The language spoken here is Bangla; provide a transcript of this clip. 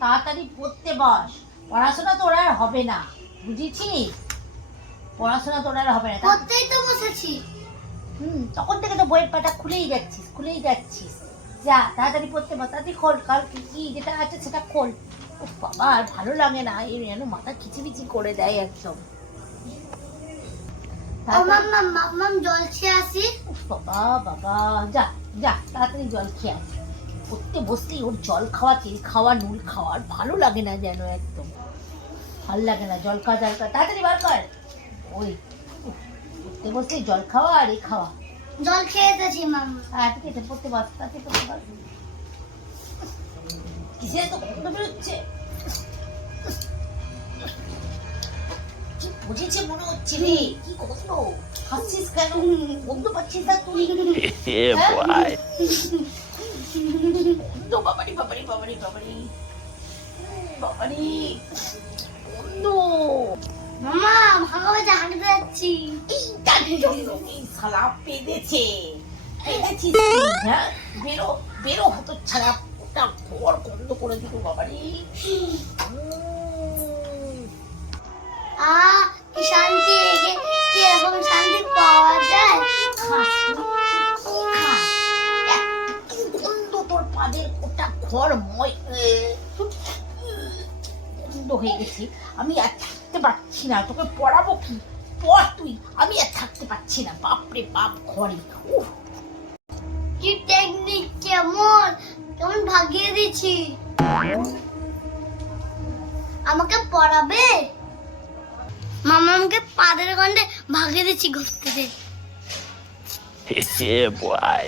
তাড়াতাড়ি পড়তে বস। পড়াশোনা তোর আর হবে না। বুঝেছিস? পড়াশোনা তোর আর হবে না। পড়তেই তো বসেছি। হুম তখন থেকে তো বইয়ের পাতা খুলেই যাচ্ছিস খুলেই যাচ্ছিস। যা তাড়াতাড়ি পড়তে বস তাড়াতাড়ি খোল কাল কি কি যেটা আছে সেটা খোল। ও বাবা আর ভালো লাগে না এই যেন মাথা খিচিবিচি করে দেয় একদম। মাম্মাম জল খেয়ে আসি। বাবা বাবা যা যা তাড়াতাড়ি জল খেয়ে আয়। পড়তে বসলেই ওর জল খাওয়া তেল খাওয়া নুন খাওয়া আর ভালো লাগে না যেন একদম। ভালো লাগে না জল খাওয়া জল খাওয়া। তাড়াতাড়ি বার কর। ওই পড়তে বসলেই জল খাওয়া আর এই খাওয়া। জল খেয়ে এসেছি মাম্মা হ্যাঁ ঠিক আছে পড়তে বস তাড়াতাড়ি পড়তে বস। কিসে তো গন্ধ বেরোচ্ছে কি বুঝেছে মনে হচ্ছে রে? কি গন্ধ হাসছিস কেন? গন্ধ পাচ্ছিস না তুই। বাবারি বাবারি। বাবারি। গন্ধ ভাঙা বাজে হাঁটতে যাচ্ছি। এই দাদি জঙ্গলি শালা পেদেছে পেদেছিস হ্যাঁ বেরো বেরো হতো ছাড়া ওটা ঘর গন্ধ করে দিল বাবারি। পাদের ওটা ঘর ময় গন্ধ হয়ে গেছে। আমি আর থাকতে পারছি না তোকে পড়াবো কি? পড় তুই। আমি আর থাকতে পারছি না বাপরে বাপ ঘরে। কি টেকনিক কেমন? কেমন ভাগিয়ে দিচ্ছি আমাকে পড়াবে? মামা আমাকে পাদের গন্ডে ভাগিয়ে দিচ্ছি ঘুরতে। boy.